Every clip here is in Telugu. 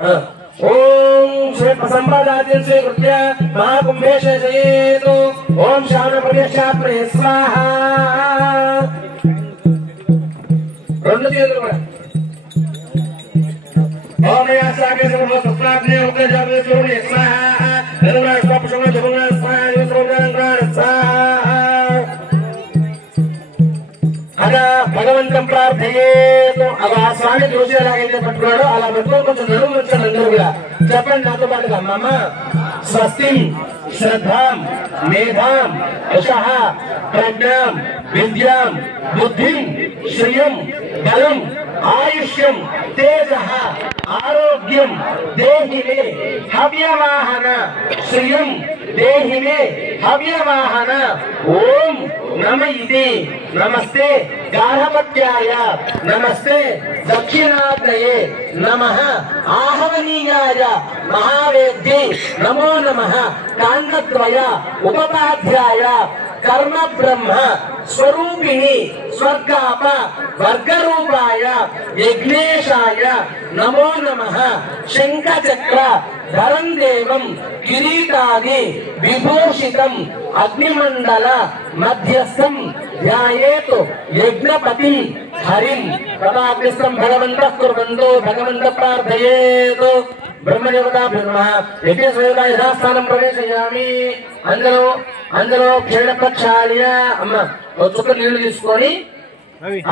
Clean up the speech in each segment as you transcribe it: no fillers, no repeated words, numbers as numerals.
ओम संप्रदायं स्वीकृत्य महाकुंभेशे शयेतु ओम श्रावणप्रदेशात्मने स्वाहा రెండు చేతులు కూడా ओम यासाके सर्व सत्राग्ने उके जावे सुरणे स्वाहा नरना स्वप्षण जमुना स्वाहा युसरोजन स्वाहा అలా భగవంతం ప్రార్థయేతు అలా స్వామి దృష్టి ఎలాగైతే పట్టుకున్నాడో అలా పట్టుకొని కొంచెం నడుము వచ్చాడు అందరూ కూడా చెప్పండి నాతో పాటుగా మమ స్వస్తిం శ్రద్ధాం మేధాం యశః ప్రజ్ఞాం విద్యాం బుద్ధిం శ్రియం బలం ఆయుష్యం తేజః ఆరోగ్యం దేహి మే హవ్యవాహన శ్రియం దేహి మే హవ్యవాహన ఓం నమ ఇతి నమస్తే గార్హపత్యాయ నమస్తే దక్షిణాగ్నయే నమః ఆహవనీయాయ మహావేద్యై నమో నమః కాంతద్వయ ఉపపాధ్యాయ कर्म ब्रह्म स्वरूपिणी स्वर्गाप वर्गरूपाय यज्ञेशाय नमो नमः शंखचक्र धरं देवं किरीटादि विभूषितं अग्निमंडल मध्यस्थं ध्यायेतु यज्ञपतिं हरिं तदाग्निस्थं भगवन्तः कुर्वन्तु भगवन्तः प्रार्थयेतु ब्रह्मदेवता ब्रह्म यज्ञस्वरूपा यथास्थानं प्रवेशयामि అందులో క్షీరపక్షాళియ అమ్మ ఒక చుక్క నీళ్లు తీసుకొని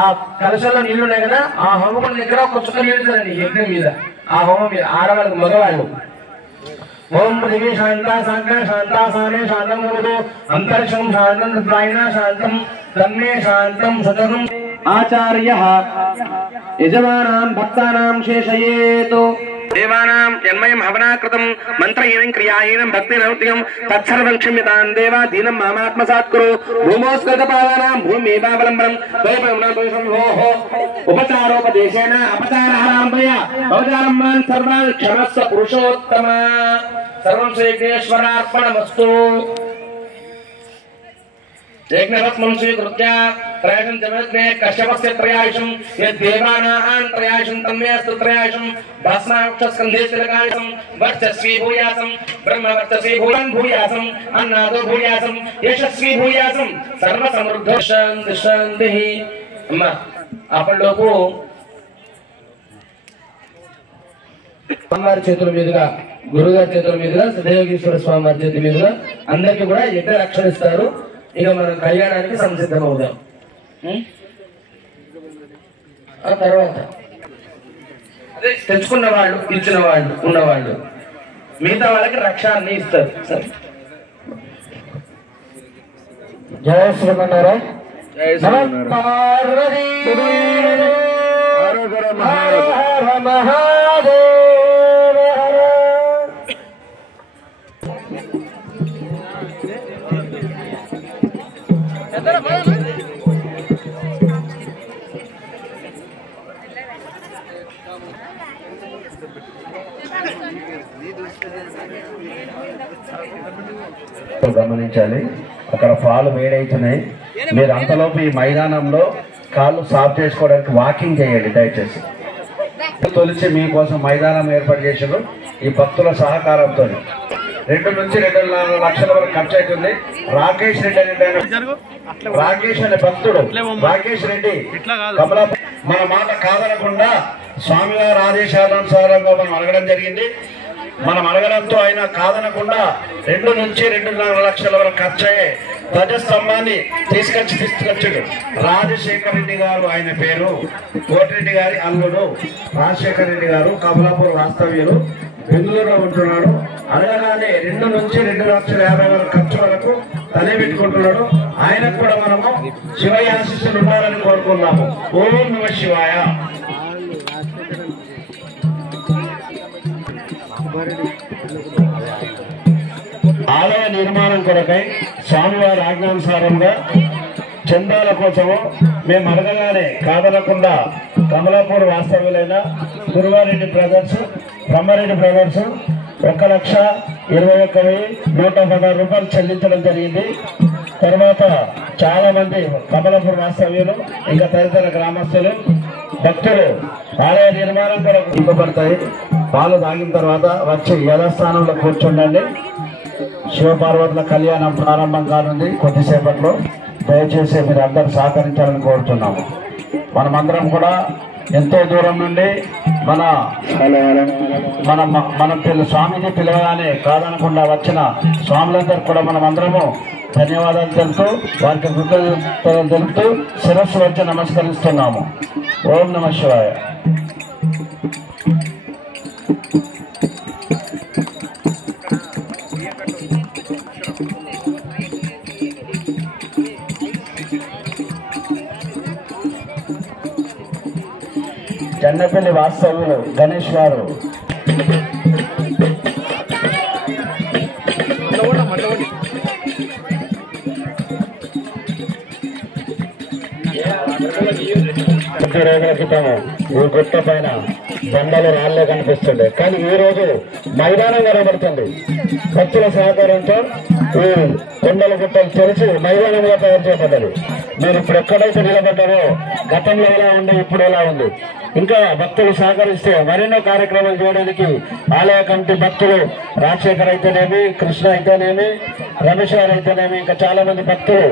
ఆ కలశంలో నీళ్లు ఉన్నాయి కదా ఆ హోమం దగ్గర ఒక చుక్క నీళ్లు తీసుకోండి యజ్ఞం మీద ఆ హోమం మీద ఆడవాళ్ళకి మగవాళ్ళు ఓం పృథివీ శాంత సాగ్ర శాంత సానే శాంతం భవతు అంతరిక్షం శాంతం ద్వాయినా శాంతం తన్మే శాంతం సతతం ఆచార్యః యజమానాం భక్తానాం శేషయేతు देवानां जन्मयं हवनाकृतं मंत्रहीनं क्रियाहीनं भक्तिनौतिकं तत्सर्वं क्षम्यतां देवा दीनं मामात्मसात् कुरु भूमोस्कृतपादानां भूमेवावलम्बनं द्वैपमनोषं उपचारोपदेशेन अपचारहराम्भय औदारम्मान् सर्वान् क्षमस्व पुरुषोत्तम सर्वं श्रीकृष्णेश्वरार्पणमस्तु यज्ञभस्मं स्वीकृत्य त्रयाशं जगद्ने कश्यपस्य त्रयाशं यद्देवानां त्रयाशं तन्मेऽस्तु त्रयाशं भस्माक्षस्कन्धेश्वरकाशं वर्चस्वी भूयासं ब्रह्मवर्चस्वी भूयासं अन्नादो भूयासं यशस्वी भूयासं सर्वसमृद्धो शान्तिः अम्मा आपण लोग స్వామివారి చేతుల మీదుగా గురుగారి చేతుల మీదుగా సిద్ధయోగీశ్వర స్వామివారి చేతుల మీదుగా అందరికీ కూడా యజ్ఞ రక్షణ ఇస్తారు. ఇక మనం కళ్యాణానికి సంసిద్ధం అవుదాం. ఆ తర్వాత అదే తెచ్చుకున్న వాళ్ళు ఇచ్చిన వాళ్ళు ఉన్నవాళ్ళు మిగతా వాళ్ళకి రక్షాన్ని ఇస్తారు. సరే జయ శ్రీమన్నారాయణ. గమనించాలి, అక్కడ పాలు వేడైతున్నాయి. మీరు అంతలోపు ఈ మైదానంలో కాళ్ళు సాఫ్ చేసుకోవడానికి వాకింగ్ చేయండి దయచేసి. తొలిచి మీకోసం మైదానం ఏర్పాటు చేసారు ఈ భక్తుల సహకారంతో. 2 నుంచి 2.5 లక్షల వరకు ఖర్చు అవుతుంది. రాకేష్ రెడ్డి రాకేష్ అనే భక్తుడు రాకేష్ రెడ్డి కమలా మన మాట కాదనకుండా స్వామివారి ఆదేశానుసారంగా మనం అడగడం జరిగింది. మనం అడగడంతో ఆయన కాదనకుండా 2 నుంచి 2.5 లక్షల వరకు ఖర్చు అయ్యే ధ్వజస్తంభాన్ని తీసుకొచ్చాడు. రాజశేఖర్ రెడ్డి గారు ఆయన పేరు, కోటిరెడ్డి గారి అల్లుడు రాజశేఖర్ రెడ్డి గారు కమలాపూర్ వాస్తవ్యులు, బెంగళూరులో ఉంటున్నాడు. అడగగానే 2 నుంచి 2,50,000 ఖర్చు వరకు తనే పెట్టుకుంటున్నాడు. ఆయనకు కూడా మనము శివయ్య ఆశీస్సులు ఉండాలని కోరుకున్నాము. ఓం నమః శివాయ. ఆలయ నిర్మాణం కొరకై స్వామివారి ఆజ్ఞానుసారంగా చందాల కోసము మేము అడగగానే కాదనకుండా కమలాపూర్ వాస్తవ్యులైన గురువారెడ్డి బ్రదర్స్, బ్రహ్మారెడ్డి బ్రదర్స్ 1,21,116 రూపాయలు చెల్లించడం జరిగింది. తర్వాత చాలా మంది కమలాపూర్ వాస్తవ్యులు ఇంకా తదితర గ్రామస్తులు భక్తులు ఆలయ నిర్మాణం కొరకు ఇవ్వబడతాయి. పాలు తాగిన తర్వాత వచ్చి యథాస్థానంలో కూర్చుండండి. శివపార్వతుల కళ్యాణం ప్రారంభం కానుంది కొద్దిసేపట్లో. దయచేసి మీరు అందరూ సహకరించాలని కోరుతున్నాము. మనమందరం కూడా ఎంతో దూరం నుండి మన స్వామిని పిలవగానే కాదనకుండా వచ్చిన స్వాములందరూ కూడా మనమందరము ధన్యవాదాలు తెలుపుతూ వారికి కృతజ్ఞతలు తెలుపుతూ శిరస్సు వచ్చి నమస్కరిస్తున్నాము. ఓం నమః శివాయ. జన్నపల్లి వాస్తవ్యులు గణేష్ గారు కొద్ది రోజుల క్రితము ఈ గుట్ట పైన బండలు రాళ్ళే కనిపిస్తుండే, కానీ ఈ రోజు మైదానం కనబడుతుంది. భక్తుల సహకారంతో ఈ కొండల గుట్టలు తెరిచి మైదానంగా తయారు చేయబడ్డది. మీరు ఇప్పుడు ఎక్కడైతే నిలబడ్డారో గతంలో ఎలా ఉంది, ఇప్పుడు ఎలా ఉంది. ఇంకా భక్తులు సహకరిస్తే మరెన్నో కార్యక్రమాలు చేయడానికి ఆలయ కమిటీ భక్తులు రాజశేఖర్ అయితేనేమి, కృష్ణ అయితేనేమి, రమేష్ గారు అయితేనేమి, ఇంకా చాలా మంది భక్తులు